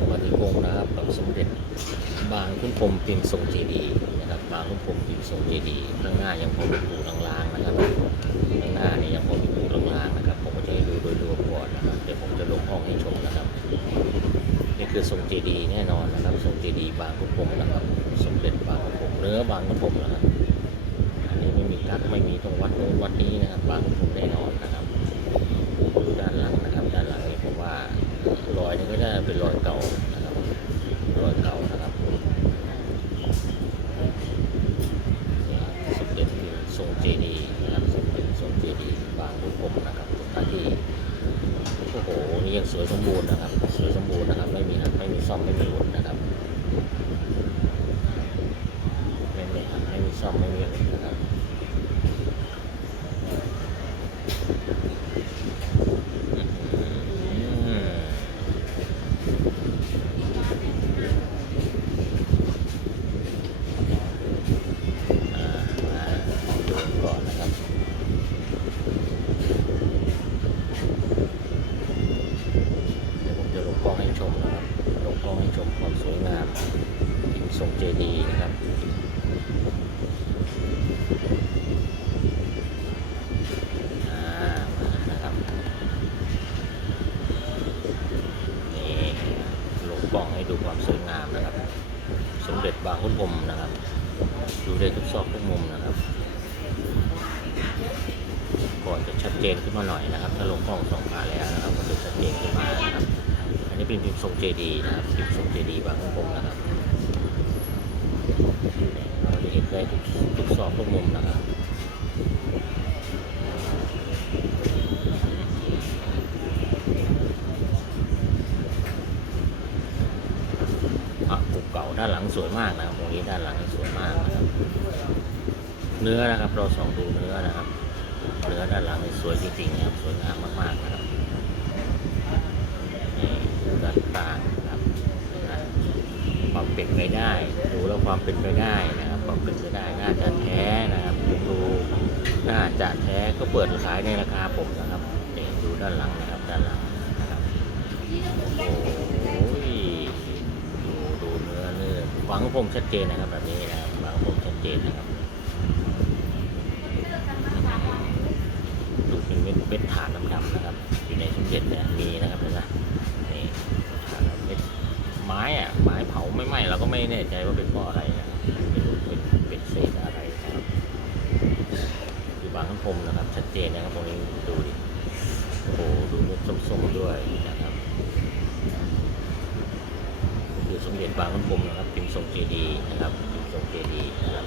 งมาที่วงนะครับกับสมเด็จบางคุณพรมปิ่นทรงเจดีย์นะครับบางคุณพรมปิ่นทรงเจดีย์ข้างหน้ายังพอมีปูลางๆนะครับข้างหน้านี่ยังพอมีปูลางๆนะครับผมก็จะให้ดูโดยรวมก่อนนะครับเดี๋ยวผมจะลงห้องให้ชมนะครับ นี่คือทรงเจดีย์แน่นอนนะครับทรงเจดีย์บางคุณพรมนะครับ สมเด็จบางคุณพรมเนื้อบางคุณพรมนะครับอันนี้ไม่มีกักไม่มีตรงวัดโน้นวัดนี้นะครับ บางคุณพรมแน่นอนนะครับ ดูด้านหลังนะครับด้านหลังนี่ผมว่ารอยนี่ก็จะ เป็นรอยเก่านะครับรอยเก่านะครับสมเด็จคือทรงเจดีนะครับสมเด็จทรงเจดีบางขุนพรหมนะครับหน้าที่โอ้โหนี่ยังสวยสมบูรณ์นะครับ สวยสมบูรณ์นะครับ ไม่มีหักไม่มีซ่อมไม่มีหลุดนะครับไม่มีหักไม่มีซ่อมไม่มีหลุดนะครับ อืมอ่ามาดูก่อ นะครับเดี๋ยวผมจะลงกล้องให้ชมนะครับลงกล้องให้ชมความสวยงามหินทรงเจดีย์นะครับอ่ามานะครับนี่ลงกล้องให้ดูความสวยงามนะครับ สมเด็จบางขุนพรมนะครับ ดูได้ทุกซอกทุกมุมนะครับ ก่อนจะชัดเจนขึ้นมาหน่อยนะครับ ถ้าลงกล้องสองขาแล้วนะครับก็จะชัดเจนขึ้นมานะครับ อันนี้เป็นพิมพ์ทรงเจดีนะครับพิมพ์ทรงเจดีบางขุนพรหมนะครับเราจะเห็นได้ทุกทุกซอกทุกมุมนะครับพระปลูกเก่าด้านหลังสวยมากนะครับตรงนี้ด้านหลังสวยมากนะครับ เนื้อนะครับเราส่องดูเนื้อนะครับ เนื้อด้านหลังนี่สวยจริงๆครับสวยงามมากๆนะครับนี่ด้านต่างนะครับความเป็นไปได้ดูแล้วความเป็นไปได้นะครับความเป็นไปได้น่าจะแท้นะครับดูน่าจะแท้ก็เปิดขายในราคาผมนะครับนี่ดูด้านหลังนะครับด้านหลังนะครับโอ้ยดูดูเนื้อเนื้อวางผมชัดเจนนะครับแบบนี้นะครับวางผมชัดเจนนะครับ ดูเป็นเม็ดเม็ดฐานดำๆนะครับ อยู่ในสมเด็จเนี่ยมีนะครับเห็นไหมนี่ฐานเม็ดไม้ อะไม้เผาไม่ไหม้เราก็ไม่แน่ใจว่าเป็นเพราะอะไรนะครับไม่รู้เป็นเป็นเศษอะไรนะครับอยู่บางน้ำพรมนะครับ ชัดเจนนะครับตรงนี้ดูดิโอ้โหดูเม็ดส้มๆด้วยนะครับคือสมเด็จบางขุนพรมนะครับพิมพ์ทรงเจดีนะครับพิมพ์ทรงเจดีนะครับ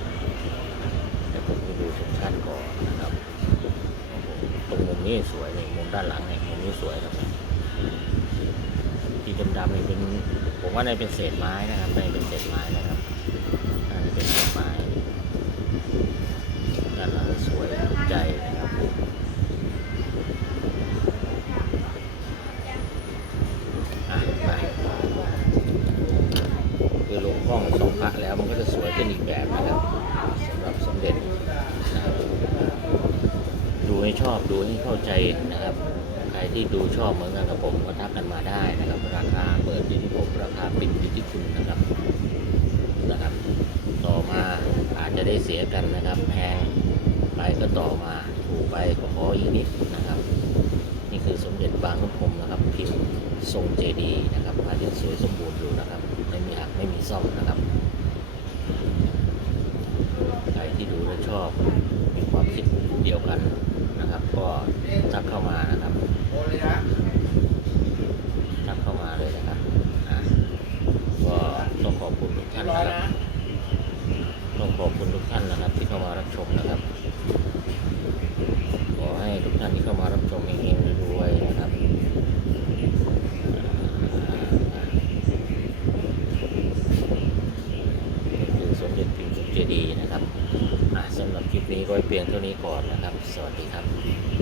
แต่ผมจะดูชัดชันก่อนนะครับโอ้โหตรงมุมนี้สวยนี่มุมด้านหลังเนี่ยมุมนี้สวยครับ ที่ดำๆนี่เป็นผมว่าในเป็นเศษไม้นะครับในเป็นเศษไม้นะครับน่าจะเป็นเศษไม้ด้านหลังสวยใจนะครับอะไปคือลงกล้องสองพระแล้วมันก็จะสวยขึ้นอีกแบบนะครับสำหรับสมเด็จนะครับดูให้ชอบดูให้เข้าใจนะครับ ที่ดูชอบเหมือนกันกับผมก็ทักกันมาได้นะครับ ราคาเปิดอยู่ที่ผมราคาปิดอยู่ที่คุณนะครับนะครับ ต่อมาอาจจะได้เสียกันนะครับแพงไปก็ต่อมาถูกไปก็ขออีกนิดนะครับ นี่คือสมเด็จบางขุนพรมนะครับพิมพ์ทรงเจดีย์นะครับอาจจะสวยสมบูรณ์อยู่นะครับไม่มีหักไม่มีซ่อมนะครับใครที่ดูและชอบมีความคิดเดียวกัน นะครับ ก็ทักเข้ามานะครับทักเข้ามาเลยนะครับก็ต้องขอบคุณทุกท่านนะครับต้องขอบคุณทุกท่านนะครับ ที่เข้ามารับชมนะครับขอให้ทุกท่านที่เข้ามารับชมเองๆรวยนะครับคือสมเด็จพิมพ์สุเจดีนะครับ ลิปนี้ก็ไว้เพียงเท่านี้ก่อนนะครับ สวัสดีครับ